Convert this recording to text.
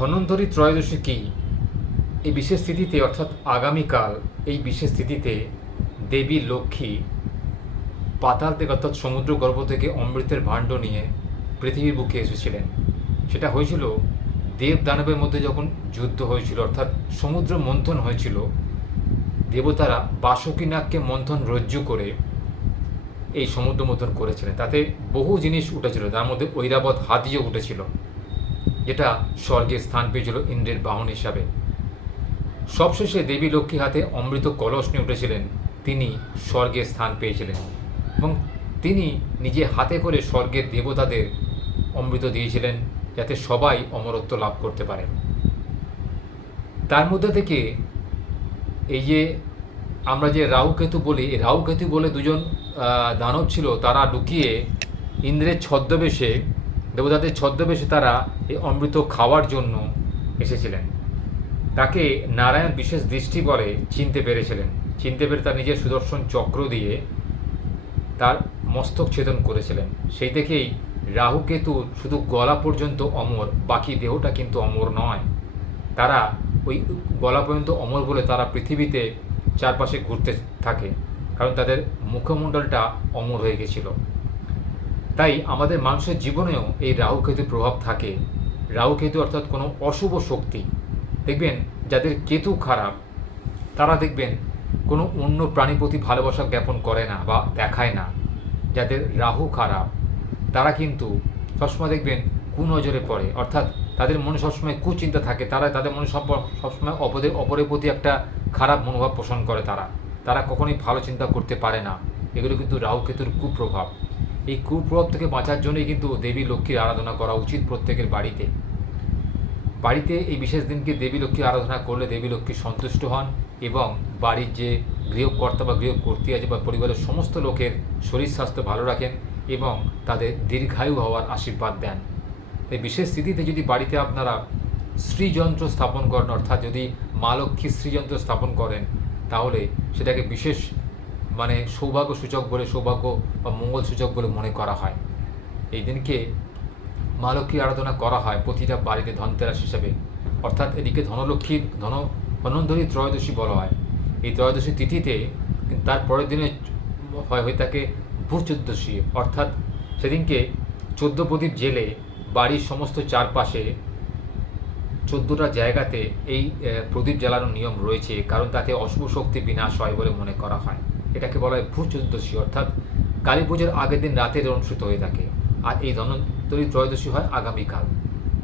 ধন্বন্তরী ত্রয়োদশী কি? এই বিশেষ স্থিতিতে অর্থাৎ আগামীকাল, এই বিশেষ স্থিতিতে দেবী লক্ষ্মী পাতাল থেকে, অর্থাৎ সমুদ্র গর্ভ থেকে অমৃতের ভাণ্ড নিয়ে পৃথিবীর বুকে এসেছিলেন। সেটা হয়েছিল দেব দানবের মধ্যে যখন যুদ্ধ হয়েছিল, অর্থাৎ সমুদ্র মন্থন হয়েছিল, দেবতারা বাসুকীনাগকে মন্থন রজ্জু করে এই সমুদ্র মন্থন করেছিলেন। তাতে বহু জিনিস উঠেছিল, তার মধ্যে ঐরাবত হাতিও উঠেছিল। যেটা স্বর্গে স্থান পেয়েছিল ইন্দ্রের বাহন হিসাবে। সবশেষে দেবী লক্ষ্মী হাতে অমৃত কলস নিয়ে উঠেছিলেন। তিনি স্বর্গে স্থান পেয়েছিলেন এবং তিনি নিজে হাতে করে স্বর্গের দেবতাদের অমৃত দিয়েছিলেন যাতে সবাই অমরত্ব লাভ করতে পারে। তার মধ্যে থেকে এই যে আমরা যে রাহুকেতু বলি, এই রাহুকেতু বলে দুজন দানব ছিল, তারা লুকিয়ে ইন্দ্রের ছদ্মবেশে দেবতাদের ছদ্মবেশে তারা এই অমৃত খাওয়ার জন্য এসেছিলেন। তাকে নারায়ণ বিশেষ দৃষ্টি বলে চিনতে পেরেছিলেন। চিনতে পেরে তার নিজের সুদর্শন চক্র দিয়ে তার মস্তক ছেদন করেছিলেন। সেই থেকেই রাহুকেতু শুধু গলা পর্যন্ত অমর, বাকি দেহটা কিন্তু অমর নয়। তারা ওই গলা পর্যন্ত অমর বলে তারা পৃথিবীতে চারপাশে ঘুরতে থাকে, কারণ তাদের মুখমণ্ডলটা অমর হয়ে গেছিল। তাই আমাদের মানুষের জীবনেও এই রাহুকেতু প্রভাব থাকে। রাহুকেতু অর্থাৎ কোনো অশুভ শক্তি। দেখবেন যাদের কেতু খারাপ, তারা দেখবেন কোনো অন্য প্রাণী প্রতি ভালোবাসা জ্ঞাপন করে না বা দেখায় না। যাদের রাহু খারাপ, তারা কিন্তু সবসময় দেখবেন কুনজরে পড়ে। অর্থাৎ তাদের মনে সবসময় কুচিন্তা থাকে, তারা তাদের মনে সব সবসময় অপরের অপরের প্রতি একটা খারাপ মনোভাব পোষণ করে তারা। তারা কখনোই ভালো চিন্তা করতে পারে না। এগুলো কিন্তু রাহু কেতুর কুপ্রভাব। এই কুপ্রভাব থেকে বাঁচার জন্যই কিন্তু দেবী লক্ষ্মীর আরাধনা করা উচিত প্রত্যেকের বাড়িতে। বাড়িতে এই বিশেষ দিনকে দেবী লক্ষ্মী আরাধনা করলে দেবী লক্ষ্মী সন্তুষ্ট হন এবং বাড়ির যে গৃহকর্তা বা গৃহকর্তী আছে বা পরিবারের সমস্ত লোকের শরীর স্বাস্থ্য ভালো রাখেন এবং তাদের দীর্ঘায়ু হওয়ার আশীর্বাদ দেন। এই বিশেষ স্থিতিতে যদি বাড়িতে আপনারা শ্রীযন্ত্র স্থাপন করেন, অর্থাৎ যদি মা লক্ষ্মীর শ্রীযন্ত্র স্থাপন করেন, তাহলে সেটাকে বিশেষ মানে সৌভাগ্য সূচক বলে সৌভাগ্য বা মঙ্গল সূচক বলে মনে করা হয়। এই দিনকে মা লক্ষ্মীর আরাধনা করা হয় প্রতিটা বাড়িতে ধনতেরাস হিসাবে। অর্থাৎ এদিকে ধনলক্ষ্মীর ধন ধনন্ধরী ত্রয়োদশী বলা হয়। এই ত্রয়োদশী তিথিতে তার পরের দিনে হয়, হয়ে থাকে ভূচোদ্দশী অর্থাৎ সেদিনকে চোদ্দ প্রদীপ জেলে বাড়ির সমস্ত চারপাশে চোদ্দোটা জায়গাতে এই প্রদীপ জ্বালানোর নিয়ম রয়েছে, কারণ তাতে অশুভ শক্তি বিনাশ হয় বলে মনে করা হয়। এটাকে বলা হয় ভূত চতুর্দশী অর্থাৎ কালী পুজোর আগের দিন রাতে অনুষ্ঠিত হয়ে থাকে। আর এই ধন্বন্তরী ত্রয়োদশী হয় আগামীকাল।